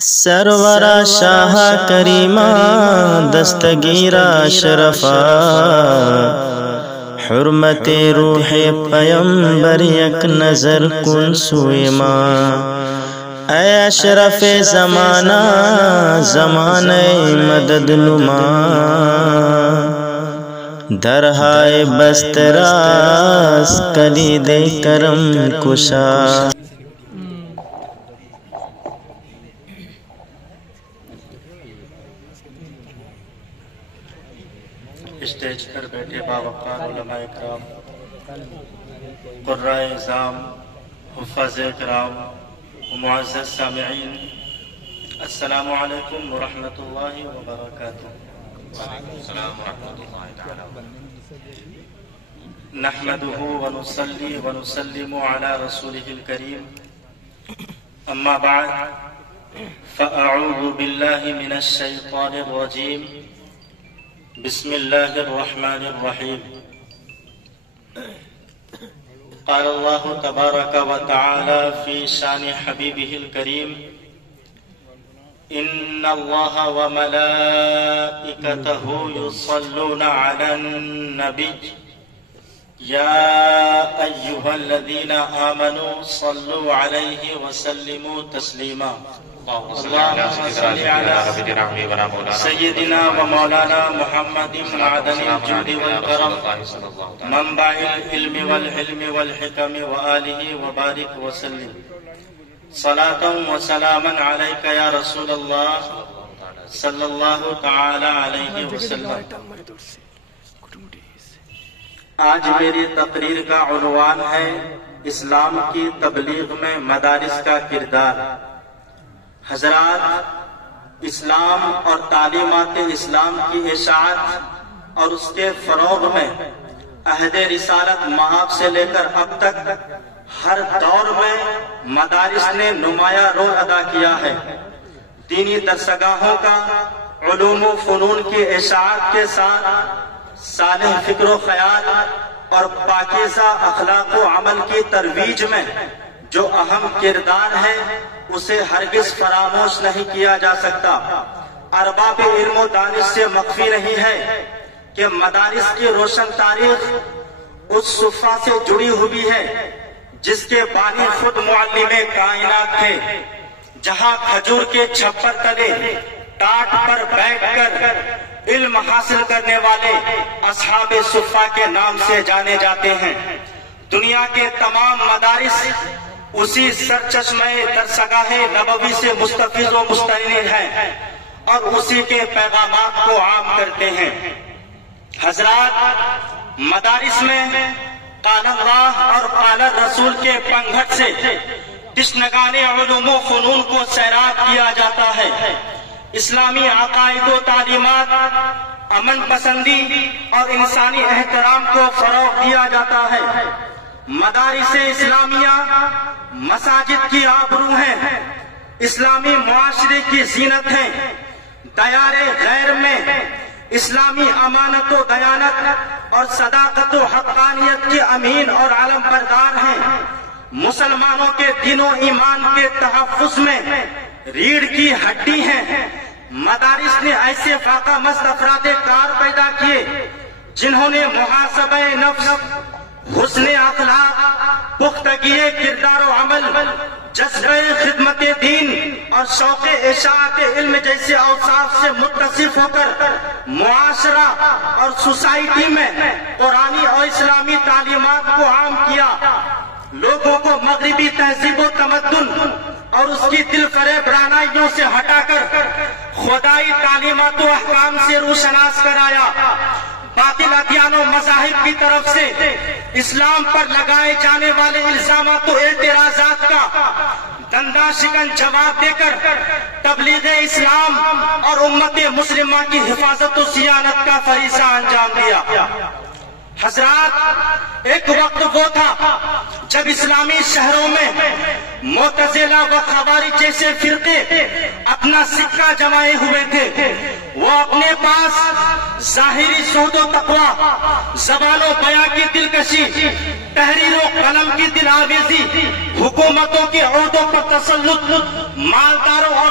سرورا شاہ کریمہ دستگیرہ شرفا حرمت روح پیمبر یک نظر کن سوی ماں، اے اشرف زمانہ زمانہ مدد نما، درہائے بستراس کلید کرم کشا۔ اسٹیج پر بیٹھے باوقار علماء اکرام، قرائے اعظام، حفاظ اکرام و معزز سامعین، السلام علیکم ورحمۃ اللہ وبرکاتہ۔ نحمده ونصلي ونسلم على رسوله الكريم، اما بعد فاعوذ بالله من الشیطان الرجیم، بسم الله الرحمن الرحيم۔ قال الله تبارك وتعالى في شان حبيبه الكريم، إن الله وملائكته يصلون على النبي يا أيها الذين آمنوا صلوا عليه وسلموا تسليما۔ اللهم صل على سيدنا ومولانا محمد معدن الجود والكرم، منبع العلم والحلم والحكم، وآله وبارك وسلم صلاة وسلاما عليك يا رسول الله صلی اللہ تعالی علیہ وسلم۔ آج میری تقریر کا عنوان ہے اسلام کی تبلیغ میں مدارس کا کردار۔ حضرات، اسلام اور تعلیمات اسلام کی اشاعت اور اس کے فروغ میں عہد رسالت مآب سے لے کر اب تک ہر دور میں مدارس نے نمایاں رول ادا کیا ہے۔ دینی درسگاہوں کا علوم و فنون کی اشاعت کے ساتھ صالح فکر و خیال اور پاکیزہ اخلاق و عمل کی ترویج میں جو اہم کردار ہے اسے ہرگز فراموش نہیں کیا جا سکتا۔ ارباب علم و دانش سے مخفی نہیں ہے کہ مدارس کی روشن تاریخ اس صفحہ سے جڑی ہوئی ہے جس کے بانی خود معلم کائنات تھے، جہاں کھجور کے چھپر تلے ٹاٹ پر بیٹھ کر علم حاصل کرنے والے اصحاب صفحہ کے نام سے جانے جاتے ہیں۔ دنیا کے تمام مدارس اسی سرچشمہ درسگاہ نبوی سے مستفیض و مستنیر ہیں اور اسی کے پیغامات کو عام کرتے ہیں۔ حضرات، مدارس میں قال اللہ اور قال الرسول کے پنگھٹ سے تشنگان علوم و فنون کو سیراب کیا جاتا ہے۔ اسلامی عقائد و تعلیمات، امن پسندی اور انسانی احترام کو فروغ دیا جاتا ہے۔ مدارس اسلامیہ مساجد کی آبرو ہیں، اسلامی معاشرے کی زینت ہیں، دیار غیر میں اسلامی امانت و دیانت اور صداقت و حقانیت کے امین اور علم بردار ہیں۔ مسلمانوں کے دین و ایمان کے تحفظ میں ریڑھ کی ہڈی ہیں۔ مدارس نے ایسے فاقہ مست افراد کار پیدا کیے جنہوں نے محاسبہ نفس، حسن اخلاق، پختگی کردار و عمل، جذبہ خدمت دین اور شوق اشاعت علم جیسے اوصاف سے متصف ہو کر معاشرہ اور سوسائٹی میں قرآنی اور اسلامی تعلیمات کو عام کیا۔ لوگوں کو مغربی تہذیب و تمدن اور اس کی دل فریب رہنائیوں سے ہٹا کر خدائی تعلیمات و احکام سے روشناس کرایا۔ باطل ادیان و مذاہب کی طرف سے اسلام پر لگائے جانے والے الزامات و اعتراضات کا دندہ شکن جواب دے کر تبلیغ اسلام اور امت مسلمہ کی حفاظت و صیانت کا فریضہ انجام دیا۔ حضرات، ایک وقت وہ تھا جب اسلامی شہروں میں معتزلہ و خوارج جیسے فرقے اپنا سکہ جمائے ہوئے تھے۔ وہ اپنے پاس ظاہری سود و تقوی، زبان و بیان کی دلکشی، تحریر و قلم کی دل آویزی، حکومتوں کے عہدوں پر تسلط، مالداروں اور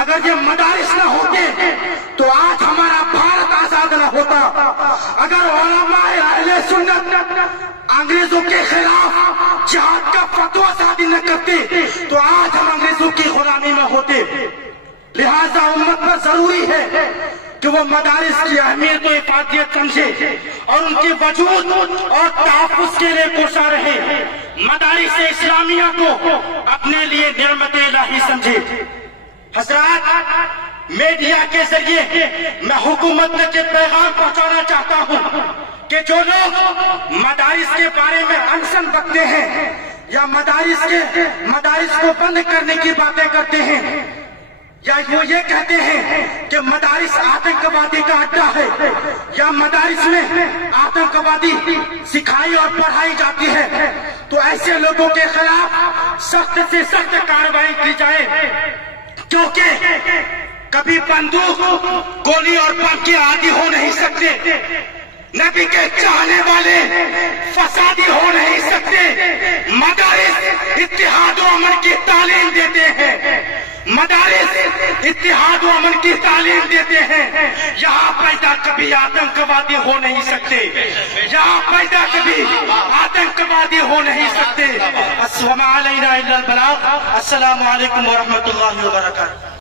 اگر یہ مدارس نہ ہوتے تو آج ہمارا بھارت آزاد نہ ہوتا. اگر علماء اہل سنت انگریزوں کے خلاف جہاد کا فتویٰ صادر نہ کرتے تو آج ہم انگریزوں کی غلامی میں ہوتے. لہذا امت پر ضروری ہے کہ وہ مدارس کی اہمیت و افادیت سمجھے اور ان کے وجود اور تحفظ کے لیے کوشاں رہے. مدارس اسلامیہ کو اپنے لیے نعمت الہی سمجھے. حضرات، میڈیا کے ذریعے میں حکومت تک یہ پیغام پہنچانا چاہتا ہوں کہ جو لوگ مدارس کے بارے میں انسن بکتے ہیں یا مدارس کو بند کرنے کی باتیں کرتے ہیں یا وہ یہ کہتے ہیں کہ مدارس آتنکوادی کا اڈا ہے یا مدارس میں آتنکوادی سکھائی اور پڑھائی جاتی ہے، تو ایسے لوگوں کے خلاف سخت سے سخت کارروائی کی جائے. کیونکہ کبھی بندوق، گولی اور بم کے عادی ہو نہیں سکتے. نبی کے چاہنے والے فسادی ہو نہیں سکتے. مدارس اتحاد و امن کی تعلیم دیتے ہیں. مدارس اتحاد و امن کی تعلیم دیتے ہیں. یہاں پیدا کبھی آتنکوادی ہو نہیں سکتے. یہاں پیدا کبھی آتنکوادی ہو نہیں سکتے. وما علینا الا البلاغ. السلام علیکم ورحمۃ اللہ وبرکاتہ.